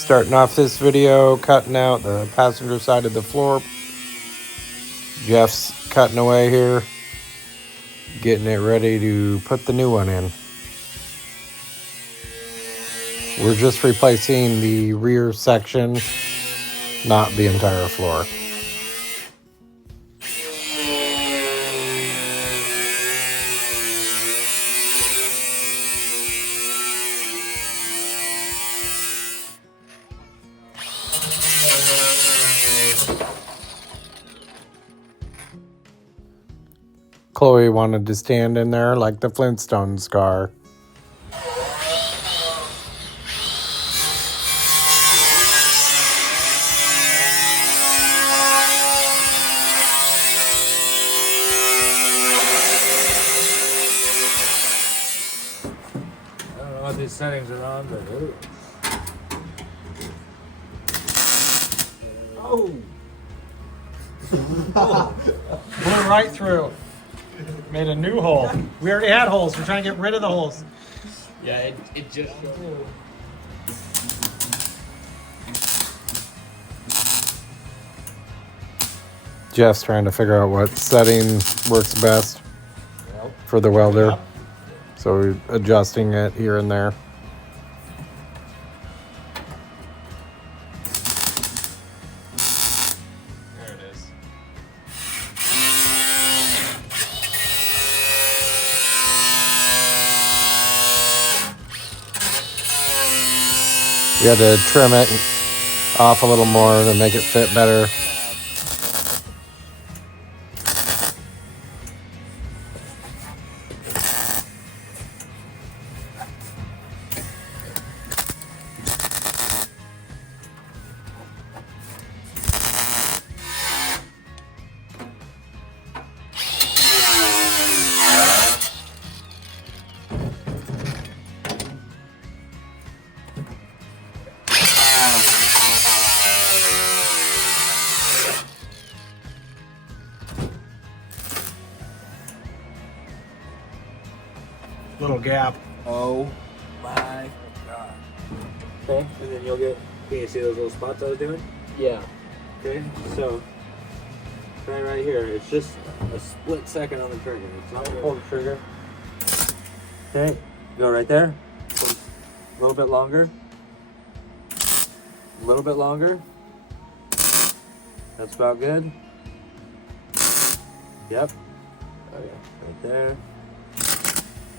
Starting off this video, cutting out the passenger side of the floor. Jeff's cutting away here, getting it ready to put the new one in. We're just replacing the rear section, not the entire floor. Chloe wanted to stand in there like the Flintstones car. I don't know what these settings are on, but ooh. Oh! Blew right through. Made a new hole. We already had holes. We're trying to get rid of the holes. Yeah, it just. Jeff's trying to figure out what setting works best for the welder. So we're adjusting it here and there. There it is. We had to trim it off a little more to make it fit better. Little gap. Oh my god. Okay, and then can you see those little spots I was doing? Yeah. Okay, so right here, it's just a split second on the trigger. It's not pull the trigger. Okay, go right there. A little bit longer. A little bit longer. That's about good. Yep. Okay, right there.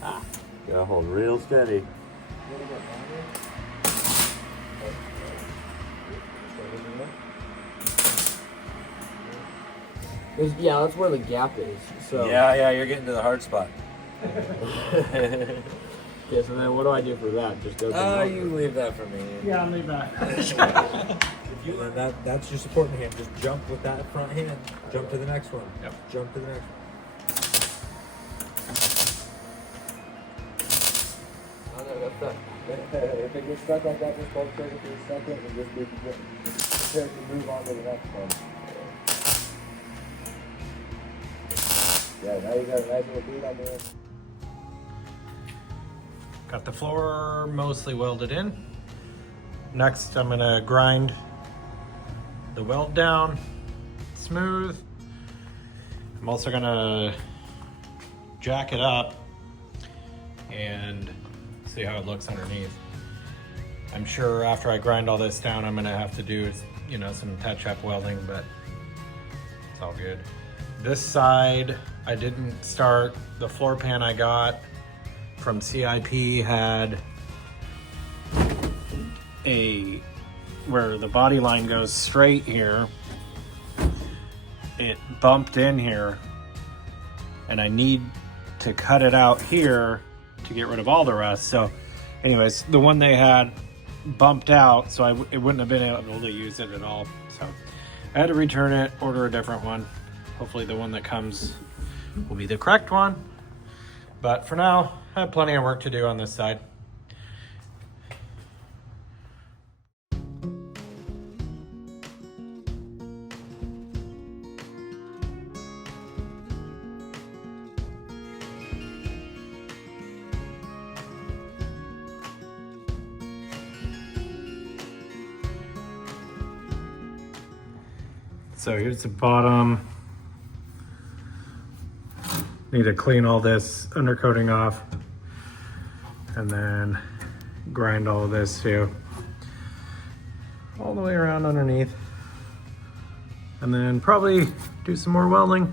Ah, gotta hold real steady. Yeah, that's where the gap is. So Yeah, you're getting to the hard spot. Okay, so then what do I do for that? Just go. You leave that for me. Yeah, I'll leave that. And that's your supporting hand. Just jump with that front hand. Jump to the next one. Yep. Jump to the next one. If it gets stuck like that, just hold the trigger for a second and just be prepared to move on to the next one. Yeah, now you got a nice little bead on there. Got the floor mostly welded in. Next, I'm gonna grind the weld down smooth. I'm also gonna jack it up and see how it looks underneath. I'm sure after I grind all this down, I'm gonna have to do, some touch-up welding, but it's all good. This side, I didn't start. The floor pan I got from CIP had where the body line goes straight here, it bumped in here, and I need to cut it out here to get rid of all the rust. So anyways, the one they had bumped out, so it wouldn't have been able to use it at all. So I had to return it, order a different one. Hopefully the one that comes will be the correct one. But for now, I have plenty of work to do on this side. So here's the bottom. Need to clean all this undercoating off and then grind all of this too. All the way around underneath. And then probably do some more welding.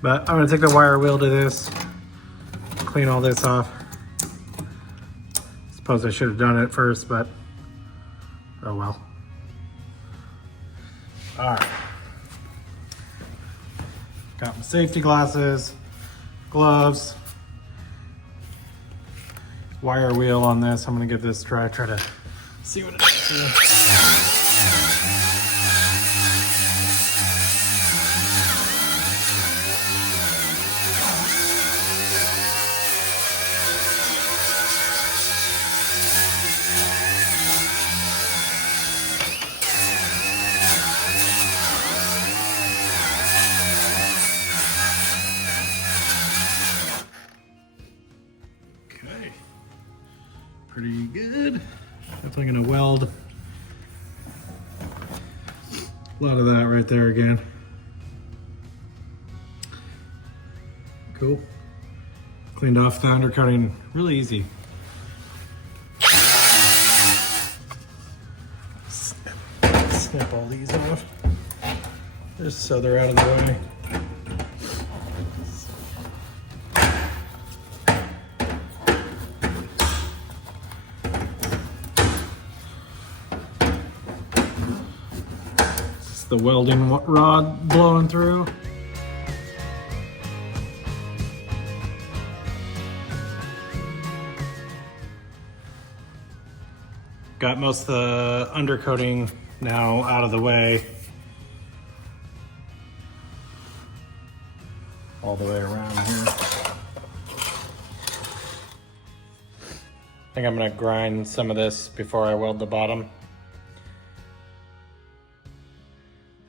But I'm gonna take the wire wheel to this, clean all this off. Suppose I should have done it first, but oh well. All right. Got my safety glasses, gloves, wire wheel on this. I'm gonna give this a try to see what it does here. Okay, pretty good. Definitely gonna weld a lot of that right there again. Cool. Cleaned off the undercoating really easy. Snip all these off just so they're out of the way. The welding rod blowing through. Got most of the undercoating now out of the way. All the way around here. I think I'm gonna grind some of this before I weld the bottom.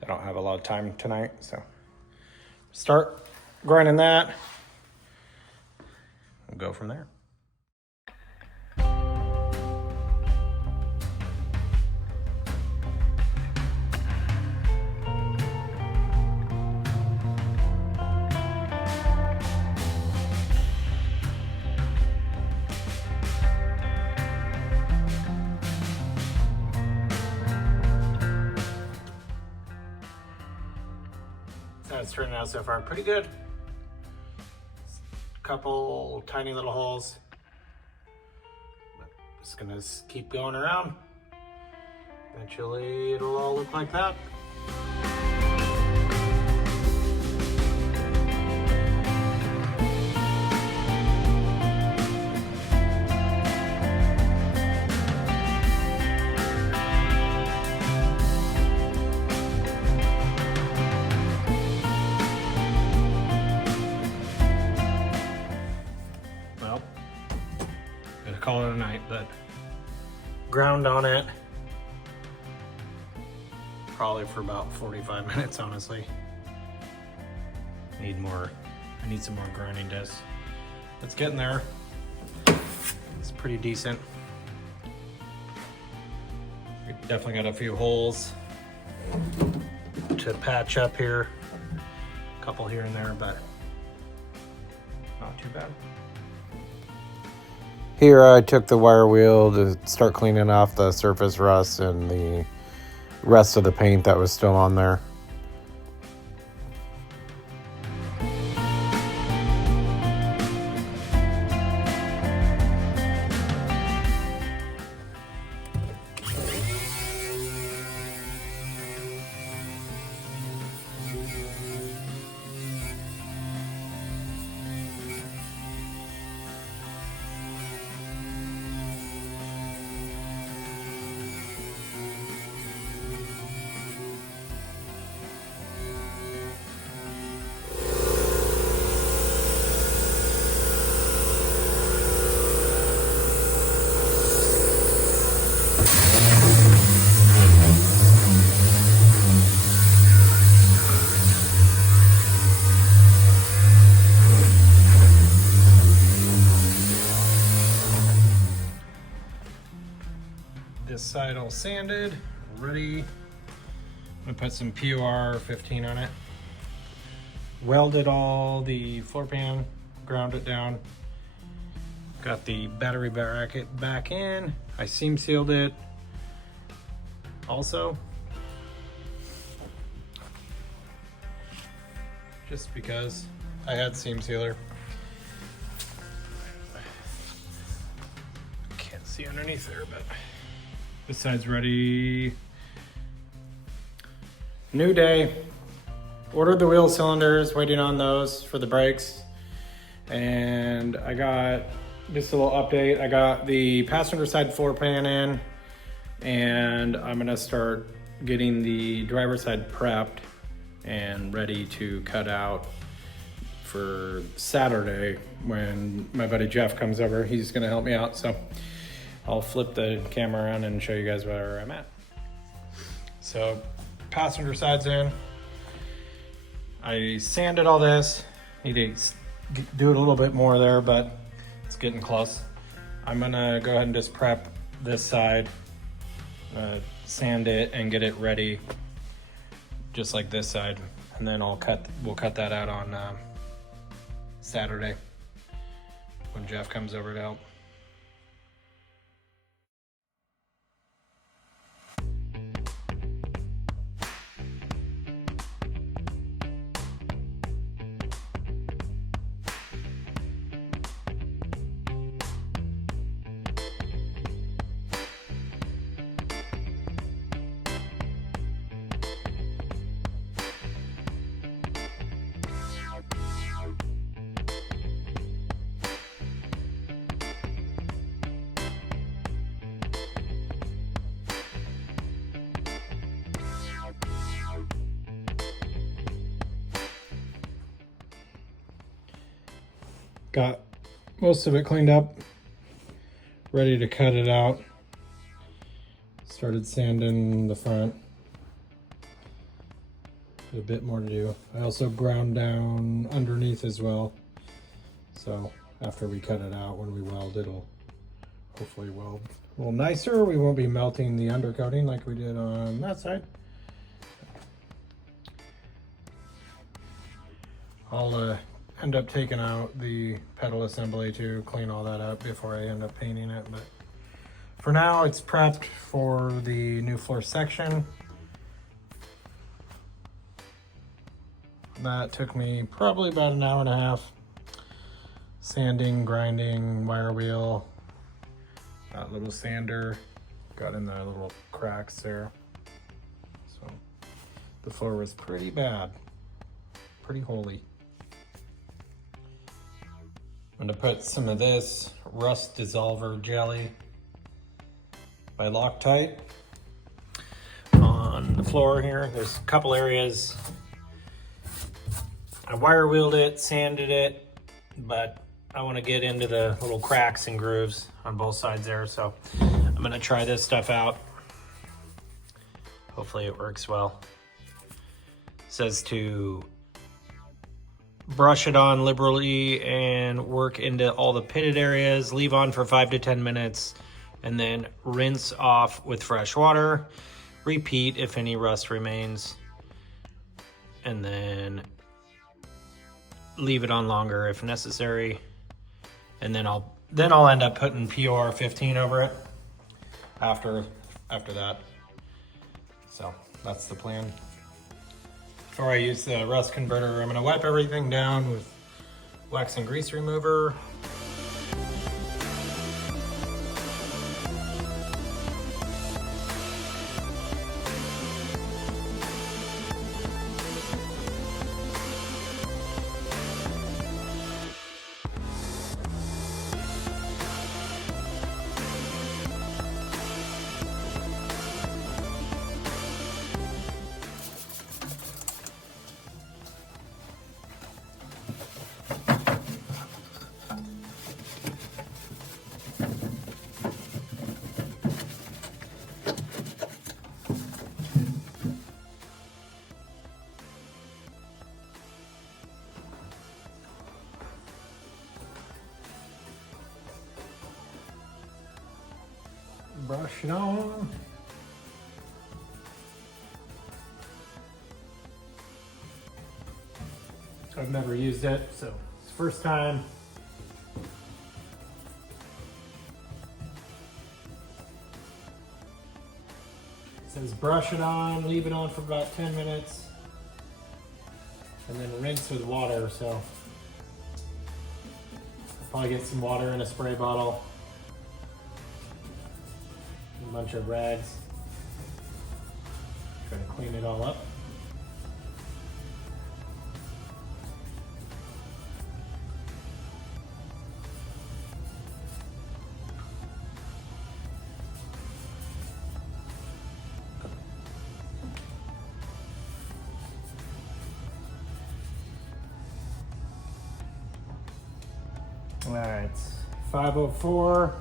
I don't have a lot of time tonight, so start grinding that and go from there. It's turning out so far pretty good. Couple tiny little holes. But just gonna keep going around. Eventually it'll all look like that. Call it a night, but ground on it probably for about 45 minutes, honestly. I need some more grinding discs. It's getting there. It's pretty decent. We definitely got a few holes to patch up here. A couple here and there, but not too bad. Here I took the wire wheel to start cleaning off the surface rust and the rest of the paint that was still on there. This side all sanded, ready I put some PUR 15 on it. Welded all the floor pan, ground it down. Got the battery bracket back in. I seam sealed it also. Just because I had seam sealer. Can't see underneath there, but this side's ready. New day. Ordered the wheel cylinders, waiting on those for the brakes. And I got just a little update. I got the passenger side floor pan in, and I'm gonna start getting the driver side prepped and ready to cut out for Saturday when my buddy Jeff comes over. He's gonna help me out, so I'll flip the camera around and show you guys where I'm at. So passenger side's in. I sanded all this. Need to do it a little bit more there, but it's getting close. I'm gonna go ahead and just prep this side, sand it and get it ready just like this side, and then we'll cut that out on Saturday when Jeff comes over to help. Got most of it cleaned up, ready to cut it out. Started sanding the front. A bit more to do. I also ground down underneath as well. So after we cut it out, when we weld, it'll hopefully weld a little nicer. We won't be melting the undercoating like we did on that side. I'll end up taking out the pedal assembly to clean all that up before I end up painting it, but for now it's prepped for the new floor section. That took me probably about an hour and a half. Sanding, grinding, wire wheel, that little sander got in the little cracks there. So the floor was pretty bad, pretty holy. I'm gonna put some of this rust dissolver jelly by Loctite on the floor here. There's a couple areas. I wire wheeled it, sanded it, but I want to get into the little cracks and grooves on both sides there. So I'm gonna try this stuff out. Hopefully it works well. It says to brush it on liberally and work into all the pitted areas, leave on for 5 to 10 minutes, and then rinse off with fresh water. Repeat if any rust remains, and then leave it on longer if necessary. And then I'll end up putting PUR 15 over it after that. So that's the plan. Before I use the rust converter, I'm gonna wipe everything down with wax and grease remover. Brush it on. I've never used it, so it's the first time. It says brush it on, leave it on for about 10 minutes, and then rinse with water. So I'll probably get some water in a spray bottle, a bunch of rags, try to clean it all up. All right, 504.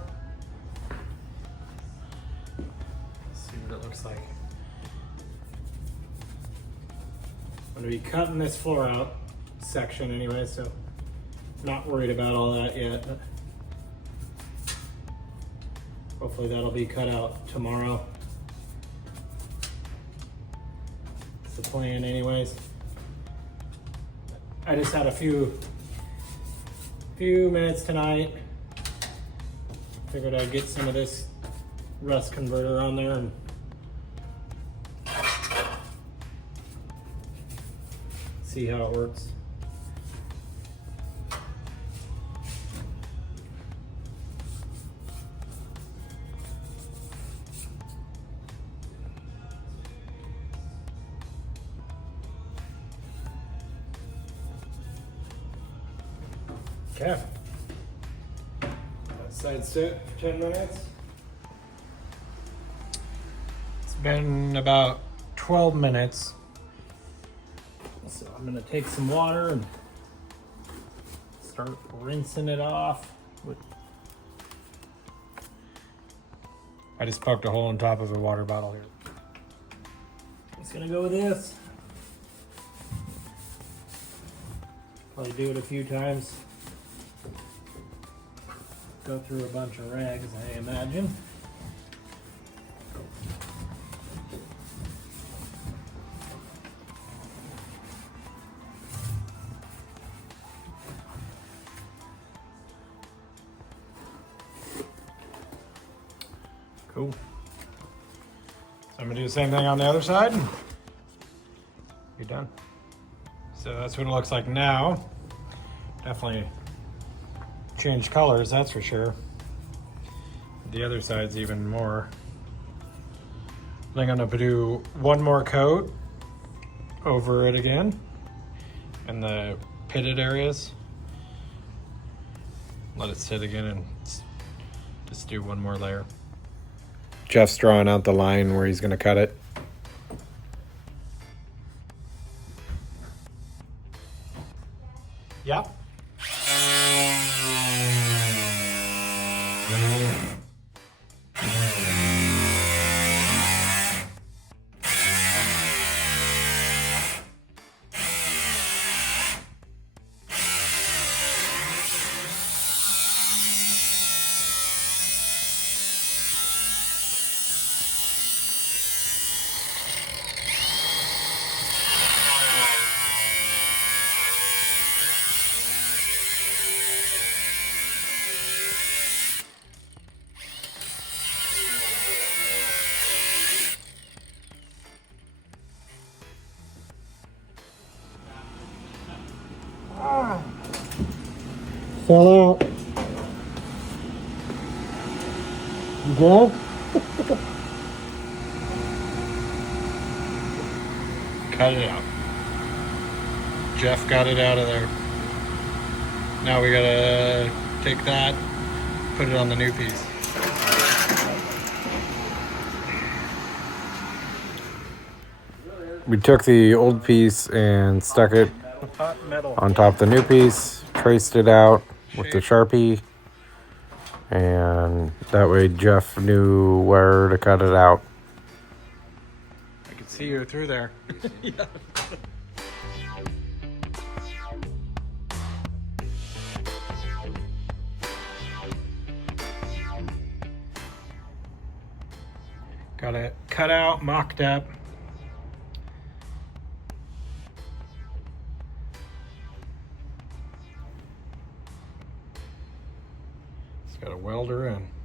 Let's see what it looks like. I'm gonna be cutting this floor out section anyway, so not worried about all that yet. Hopefully that'll be cut out tomorrow. It's the plan anyways. I just had a few minutes tonight. Figured I'd get some of this rust converter on there and see how it works. Okay. Side sit for 10 minutes. It's been about 12 minutes. So I'm gonna take some water and start rinsing it off. I just poked a hole on top of a water bottle here. Just gonna go with this. Probably do it a few times. Go through a bunch of rags, I imagine. Cool. So I'm gonna do the same thing on the other side. You're done. So that's what it looks like now. Definitely change colors, that's for sure. The other side's even more. I'm gonna do one more coat over it again in the pitted areas. Let it sit again and just do one more layer. Jeff's drawing out the line where he's going to cut it. Yep. Fell out. You good? Cut it out. Jeff got it out of there. Now we gotta take that, put it on the new piece. We took the old piece and stuck it Hot metal. on top of the new piece, traced it out with the Sharpie, and that way Jeff knew where to cut it out. I could see you through there. Yeah. Got it cut out, mocked up. Got a welder in.